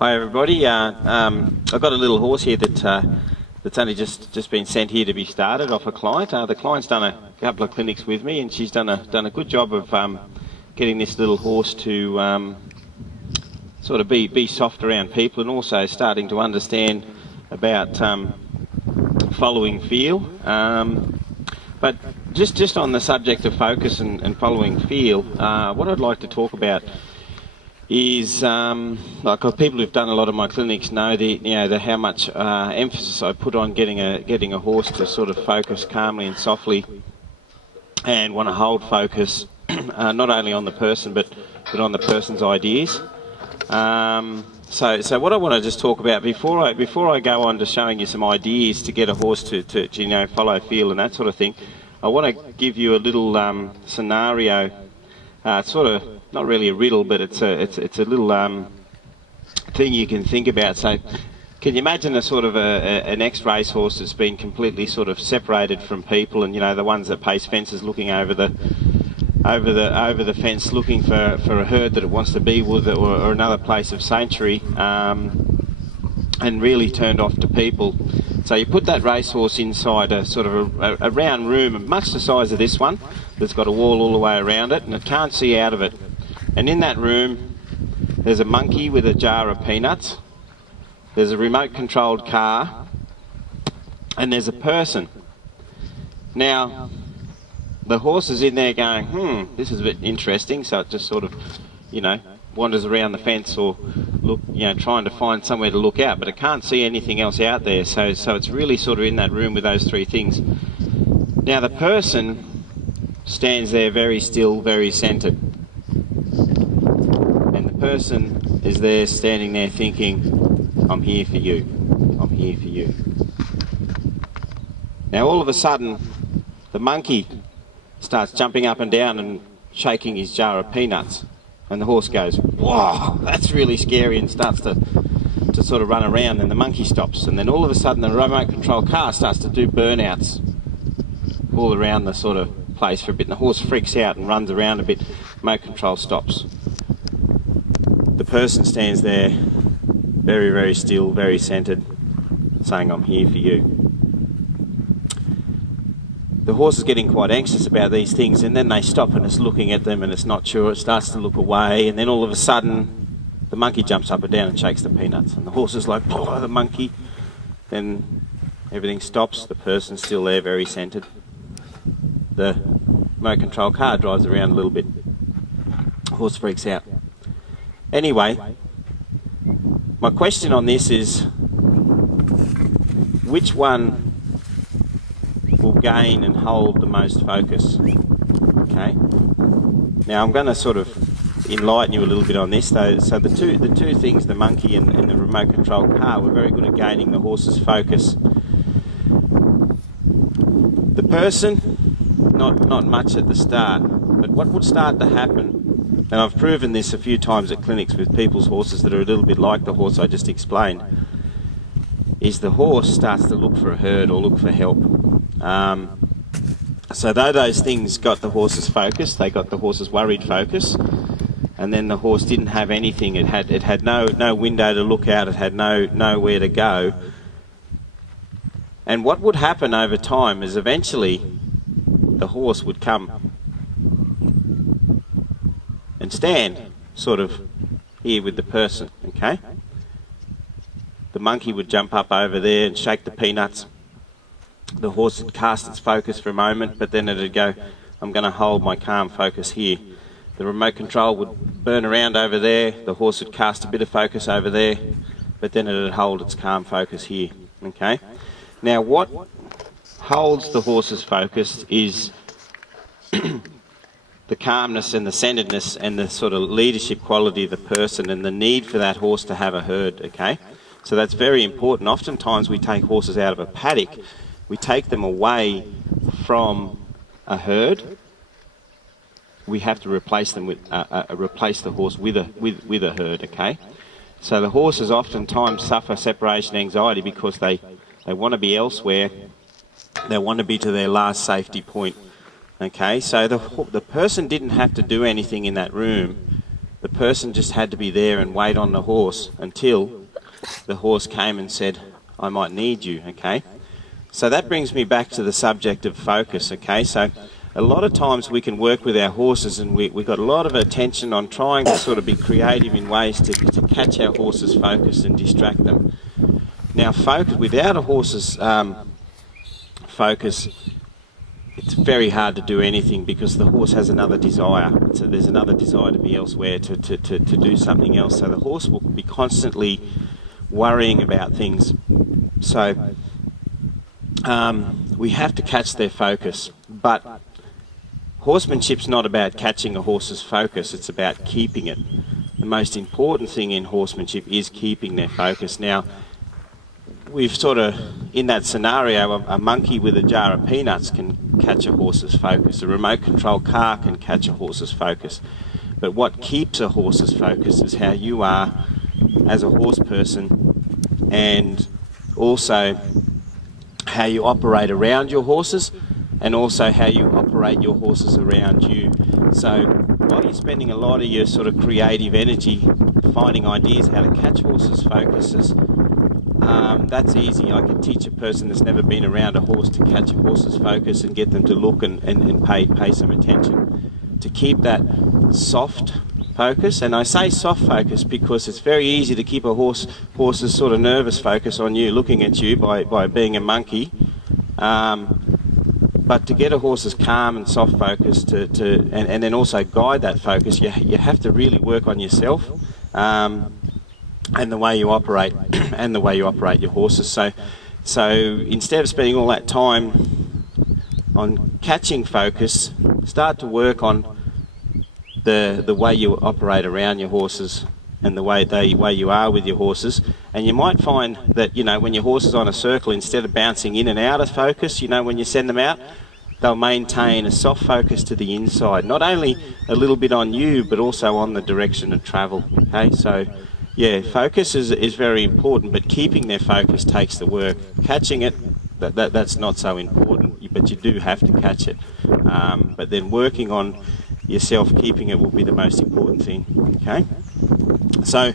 Hi everybody. I've got a little horse here that's only just been sent here to be started off a client. The client's done a couple of clinics with me, and she's done a good job of getting this little horse to sort of be soft around people, and also starting to understand about following feel. But just on the subject of focus and following feel, what I'd like to talk about is like people who've done a lot of my clinics know how much emphasis I put on getting a horse to sort of focus calmly and softly, and want to hold focus not only on the person but on the person's ideas. So what I want to just talk about before I go on to showing you some ideas to get a horse to follow feel and that sort of thing, I want to give you a little scenario. Sort of not really a riddle, but it's a little thing you can think about. So, can you imagine a sort of an ex-race horse that's been completely sort of separated from people, and the ones that pace fences, looking over the fence, looking for a herd that it wants to be with, or another place of sanctuary, and really turned off to people. So you put that racehorse inside a sort of a round room, much the size of this one, that's got a wall all the way around it, and it can't see out of it. And in that room, there's a monkey with a jar of peanuts, there's a remote-controlled car, and there's a person. Now, the horse is in there going, this is a bit interesting, so it just sort of, wanders around the fence or trying to find somewhere to look out, but it can't see anything else out there, so it's really sort of in that room with those three things. Now the person stands there very still, very centred, and the person is there standing there thinking, I'm here for you, I'm here for you. Now all of a sudden the monkey starts jumping up and down and shaking his jar of peanuts. And the horse goes, whoa, that's really scary, and starts to sort of run around, and the monkey stops. And then all of a sudden the remote control car starts to do burnouts all around the sort of place for a bit. And the horse freaks out and runs around a bit. Remote control stops. The person stands there, very, very still, very centred, saying, I'm here for you. The horse is getting quite anxious about these things, and then they stop and it's looking at them and it's not sure, it starts to look away, and then all of a sudden the monkey jumps up and down and shakes the peanuts, and the horse is like, follow the monkey. Then everything stops, the person's still there, very centred. The remote control car drives around a little bit. The horse freaks out. Anyway, my question on this is, which one will gain and hold the most focus? Okay. Now I'm going to sort of enlighten you a little bit on this, though. So the two things, the monkey and the remote control car, were very good at gaining the horse's focus. The person, not much at the start, but what would start to happen, and I've proven this a few times at clinics with people's horses that are a little bit like the horse I just explained, is the horse starts to look for a herd or look for help. So though those things got the horse's focus, they got the horse's worried focus, and then the horse didn't have anything. It had no window to look out. It had nowhere to go. And what would happen over time is eventually the horse would come and stand sort of here with the person. Okay. The monkey would jump up over there and shake the peanuts. The horse would cast its focus for a moment, but then it would go, I'm going to hold my calm focus here. The remote control would burn around over there. The horse would cast a bit of focus over there, but then it would hold its calm focus here. Okay. Now what holds the horse's focus is the calmness and the centeredness and the sort of leadership quality of the person, and the need for that horse to have a herd. Okay. So that's very important. Oftentimes we take horses out of a paddock, we take them away from a herd. We have to replace them with replace the horse with a herd. Okay, so the horses oftentimes suffer separation anxiety because they want to be elsewhere. They want to be to their last safety point. Okay, so the person didn't have to do anything in that room The person just had to be there and wait on the horse until the horse came and said, I might need you, okay? So that brings me back to the subject of focus, okay? So a lot of times we can work with our horses, and we've got a lot of attention on trying to sort of be creative in ways to catch our horses' focus and distract them. Now, focus, without a horse's focus, it's very hard to do anything, because the horse has another desire. So there's another desire to be elsewhere, to do something else. So the horse will be constantly worrying about things. So we have to catch their focus. But horsemanship's not about catching a horse's focus, it's about keeping it. The most important thing in horsemanship is keeping their focus. Now, we've sort of, in that scenario, a monkey with a jar of peanuts can catch a horse's focus. A remote control car can catch a horse's focus. But what keeps a horse's focus is how you are as a horse person, and also how you operate around your horses, and also how you operate your horses around you. So while you're spending a lot of your sort of creative energy finding ideas how to catch horses' focuses, that's easy. I can teach a person that's never been around a horse to catch a horse's focus and get them to look and pay some attention. To keep that soft focus, and I say soft focus because it's very easy to keep a horse's sort of nervous focus on you, looking at you by being a monkey. But to get a horse's calm and soft focus and then also guide that focus, you have to really work on yourself. And the way you operate, and the way you operate your horses. So instead of spending all that time on catching focus, start to work on the way you operate around your horses and the way you are with your horses. And you might find that, when your horse is on a circle, instead of bouncing in and out of focus, when you send them out, they'll maintain a soft focus to the inside, not only a little bit on you, but also on the direction of travel. Okay, so yeah, focus is very important, but keeping their focus takes the work. Catching it, that's not so important, but you do have to catch it. But then working on yourself, keeping it will be the most important thing. Okay, so